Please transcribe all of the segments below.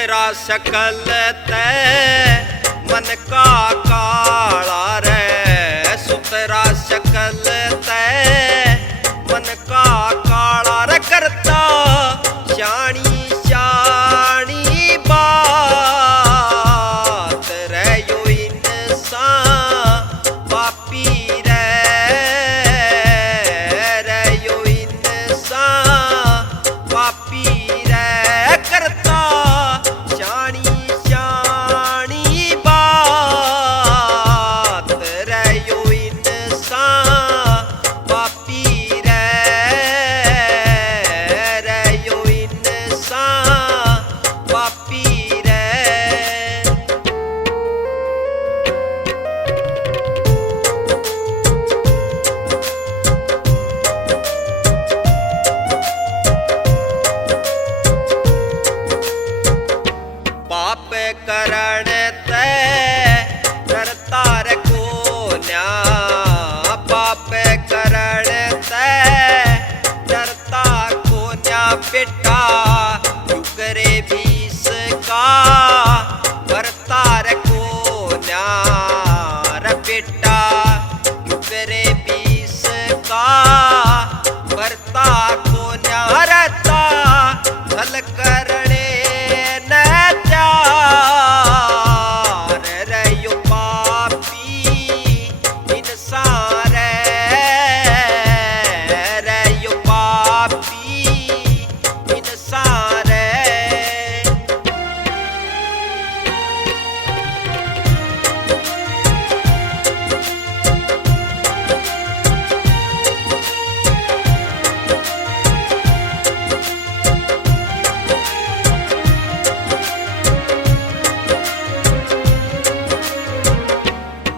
सुतरा शकल तै मन का काला रे, सुतरा शकल तै मन का काला रे, करता शानी शानी बात रे, यो इंसान पापी रे, यो इंसान पापी रे, करता शानी शानी बात रे, यो इंसान पापी रे, यो इंसान पापी रे। पाप करण तै डरता रे कोन्या, पाप करण तै डरता कोन्या, बेटा युगरे बीस का भरता रे कोन्या रे, बेटा युगरे बीस का भरता कोन्या, रहता भल करने न त्यार रे, यो पापी इंसान रे, यो पापी इंसान रे।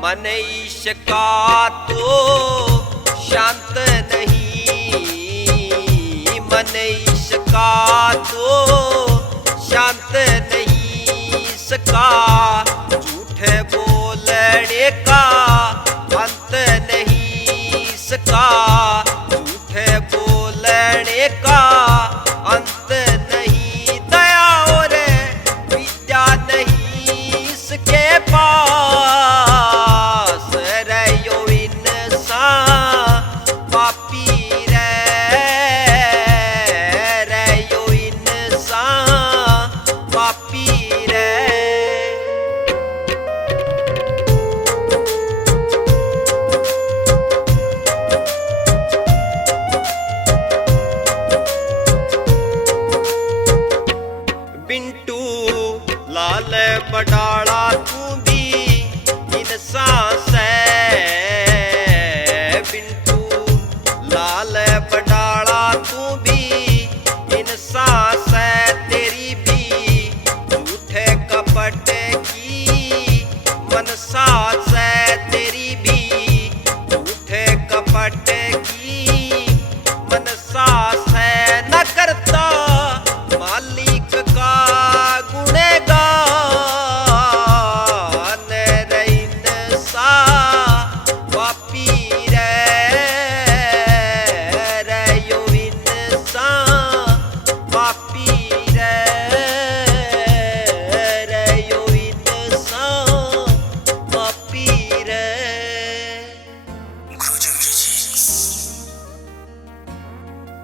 मन ईश का तो शांत नहीं, मन ईश का तो शांत नहीं, इसका झूठे बोलने का अंत नहीं, इसका झूठे बोलने का अंत नहीं, दया और विद्या नहीं इसके पास रे, यो इंसान पापी रे, यो इंसान पापी रे। बिंटू लाल बडाड़ा तू भी इंसान से